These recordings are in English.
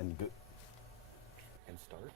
and start.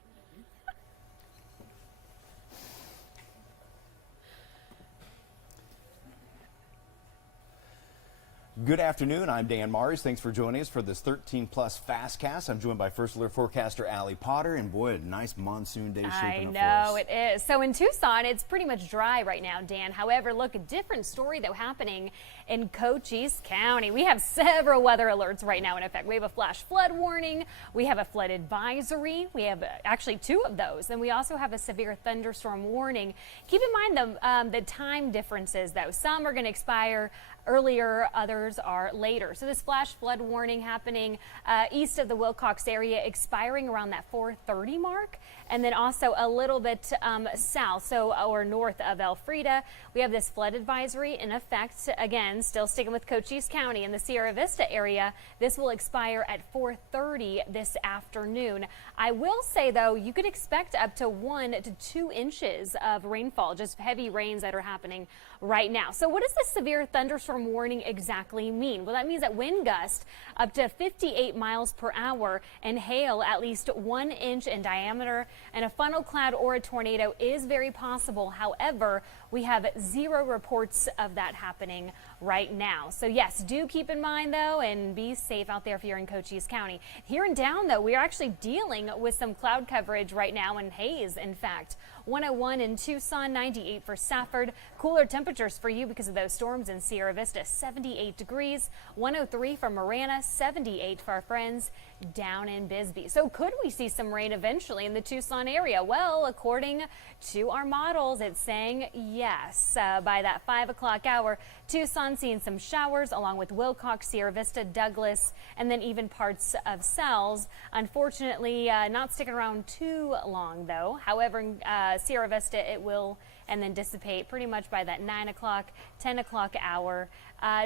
Good afternoon. I'm Dan Mars. Thanks for joining us for this 13 Plus FastCast. I'm joined by First Alert forecaster Allie Potter, and boy, a nice monsoon day shaping up for us. I know it is. So in Tucson, it's pretty much dry right now, Dan. However, look, a different story though happening in Cochise County. We have several weather alerts right now in effect. We have a flash flood warning. We have a flood advisory. We have actually two of those. And we also have a severe thunderstorm warning. Keep in mind the time differences though. Some are going to expire earlier, others are later. So this flash flood warning happening east of the Wilcox area, expiring around that 4:30 mark, and then also a little bit south, or north of Elfrida. We have this flood advisory in effect. Again, still sticking with Cochise County in the Sierra Vista area. This will expire at 4:30 this afternoon. I will say though, you could expect up to 1 to 2 inches of rainfall, just heavy rains that are happening right now. So what does this severe thunderstorm warning exactly mean? Well, that means that wind gusts up to 58 miles per hour and hail at least 1 inch in diameter, and a funnel cloud or a tornado is very possible. However, we have 0 reports of that happening right now. So yes, do keep in mind though, and be safe out there if you're in Cochise County. Here and down though, we are actually dealing with some cloud coverage right now, and haze in fact. 101 in Tucson, 98 for Safford. Cooler temperatures for you because of those storms in Sierra Vista, 78 degrees. 103 for Marana, 78 for our friends down in Bisbee. So could we see some rain eventually in the Tucson area? Well, according to our models, it's saying yes. By that 5 o'clock hour, Tucson seeing some showers along with Wilcox, Sierra Vista, Douglas, and then even parts of Sells. Unfortunately, not sticking around too long though. However, Sierra Vista, it will and then dissipate pretty much by that 9 o'clock, 10 o'clock hour.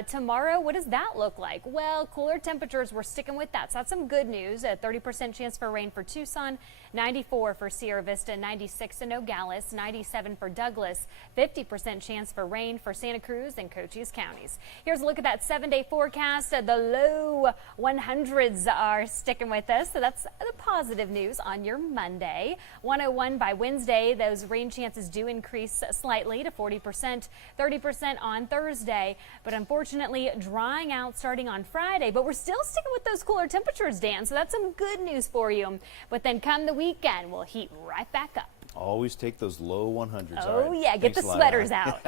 Tomorrow, what does that look like? Well, cooler temperatures, we're sticking with that. So that's some good news. A 30% chance for rain for Tucson, 94 for Sierra Vista, 96 in Nogales, 97 for Douglas, 50% chance for rain for Santa Cruz and Cochise counties. Here's a look at that 7-day forecast. The low 100s are sticking with us. So that's the positive news on your Monday. 101 by Wednesday, those rain chances do increase slightly to 40%, 30% on Thursday. But unfortunately, drying out starting on Friday. But we're still sticking with those cooler temperatures, Dan. So that's some good news for you. But then come the weekend, we'll heat right back up. Always take those low 100s. Oh, yeah. Get the sweaters out.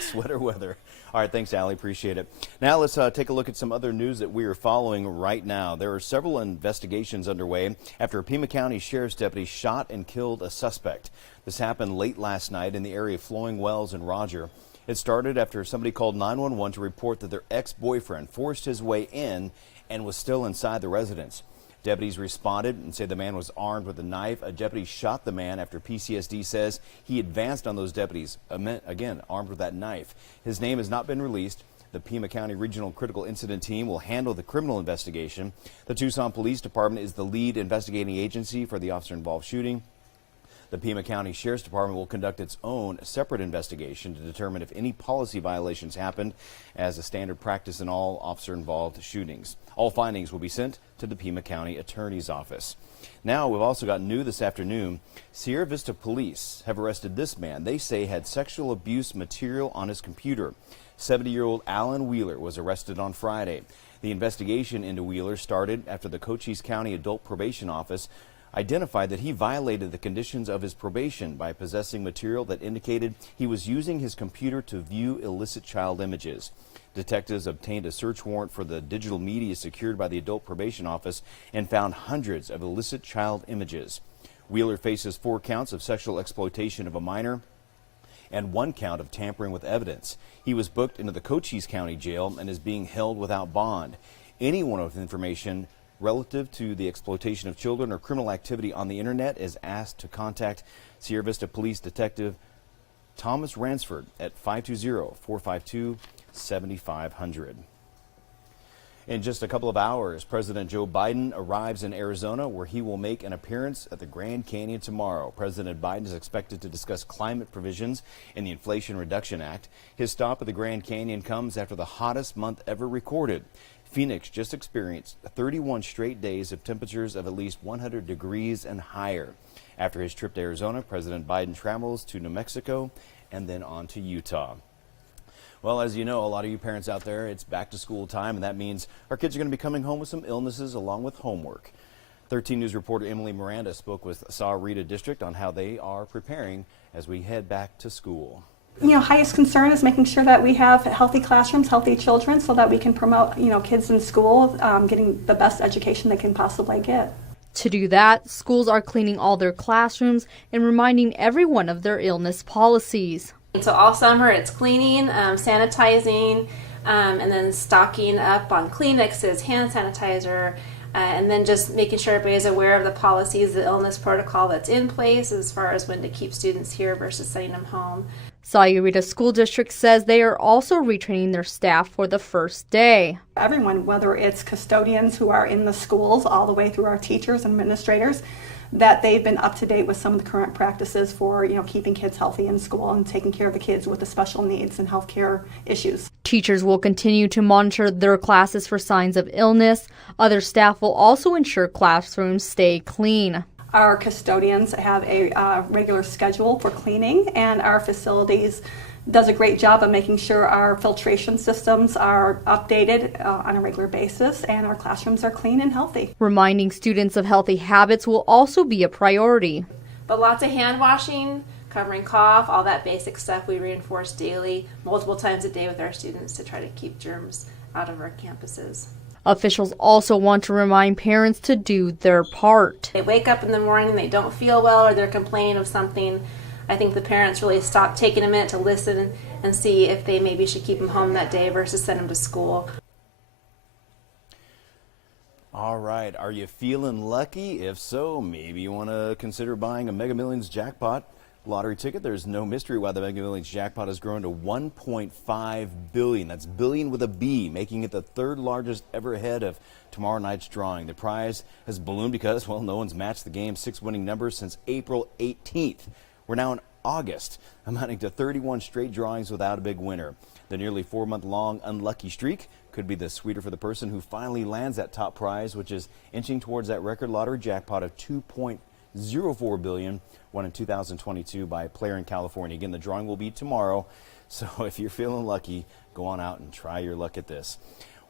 Sweater weather. All right. Thanks, Allie. Appreciate it. Now let's take a look at some other news that we are following right now. There are several investigations underway after a Pima County Sheriff's deputy shot and killed a suspect. This happened late last night in the area of Flowing Wells and Roger. It started after somebody called 911 to report that their ex-boyfriend forced his way in and was still inside the residence. Deputies responded and say the man was armed with a knife. A deputy shot the man after PCSD says he advanced on those deputies, again, armed with that knife. His name has not been released. The Pima County Regional Critical Incident Team will handle the criminal investigation. The Tucson Police Department is the lead investigating agency for the officer-involved shooting. The Pima County Sheriff's Department will conduct its own separate investigation to determine if any policy violations happened, as a standard practice in all officer-involved shootings. All findings will be sent to the Pima County Attorney's Office. Now, we've also got new this afternoon. Sierra Vista police have arrested this man they say had sexual abuse material on his computer. 70-year-old Alan Wheeler was arrested on Friday. The investigation into Wheeler started after the Cochise County Adult Probation Office identified that he violated the conditions of his probation by possessing material that indicated he was using his computer to view illicit child images. Detectives obtained a search warrant for the digital media secured by the Adult Probation Office and found hundreds of illicit child images. Wheeler faces 4 counts of sexual exploitation of a minor and 1 count of tampering with evidence. He was booked into the Cochise County Jail and is being held without bond. Anyone with information relative to the exploitation of children or criminal activity on the internet is asked to contact Sierra Vista Police Detective Thomas Ransford at 520-452-7500. In just a couple of hours, President Joe Biden arrives in Arizona, where he will make an appearance at the Grand Canyon tomorrow. President Biden is expected to discuss climate provisions in the Inflation Reduction Act. His stop at the Grand Canyon comes after the hottest month ever recorded. Phoenix just experienced 31 straight days of temperatures of at least 100 degrees and higher. After his trip to Arizona, President Biden travels to New Mexico and then on to Utah. Well, as you know, a lot of you parents out there, it's back to school time, and that means our kids are going to be coming home with some illnesses along with homework. 13 News reporter Emily Miranda spoke with Sahuarita District on how they are preparing as we head back to school. Highest concern is making sure that we have healthy classrooms, healthy children, so that we can promote, kids in school getting the best education they can possibly get. To do that, schools are cleaning all their classrooms and reminding everyone of their illness policies. So all summer it's cleaning, sanitizing, and then stocking up on Kleenexes, hand sanitizer, and then just making sure everybody's aware of the policies, the illness protocol that's in place as far as when to keep students here versus sending them home. Sahuarita School District says they are also retraining their staff for the first day. Everyone, whether it's custodians who are in the schools all the way through our teachers and administrators, that they've been up to date with some of the current practices for, keeping kids healthy in school and taking care of the kids with the special needs and healthcare issues. Teachers will continue to monitor their classes for signs of illness. Other staff will also ensure classrooms stay clean. Our custodians have a regular schedule for cleaning, and our facilities does a great job of making sure our filtration systems are updated on a regular basis and our classrooms are clean and healthy. Reminding students of healthy habits will also be a priority. But lots of hand washing, covering cough, all that basic stuff we reinforce daily, multiple times a day with our students to try to keep germs out of our campuses. Officials also want to remind parents to do their part. They wake up in the morning and they don't feel well or they're complaining of something. I think the parents really stop taking a minute to listen and see if they maybe should keep them home that day versus send them to school. All right, are you feeling lucky? If so, maybe you want to consider buying a Mega Millions jackpot lottery ticket. There's no mystery why the Mega Millions jackpot has grown to $1.5 billion. That's billion with a B, making it the third largest ever ahead of tomorrow night's drawing. The prize has ballooned because, well, no one's matched the game's 6 winning numbers since April 18th. We're now in August, amounting to 31 straight drawings without a big winner. The nearly 4-month-long unlucky streak could be the sweeter for the person who finally lands that top prize, which is inching towards that record lottery jackpot of $2.04 billion, won in 2022 by a player in California. Again, the drawing will be tomorrow, so if you're feeling lucky, go on out and try your luck at this.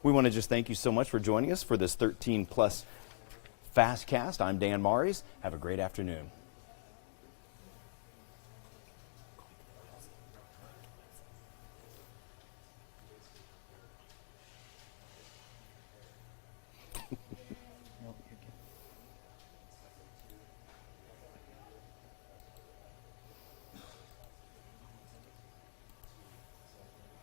We want to just thank you so much for joining us for this 13 Plus FastCast. I'm Dan Mares. Have a great afternoon.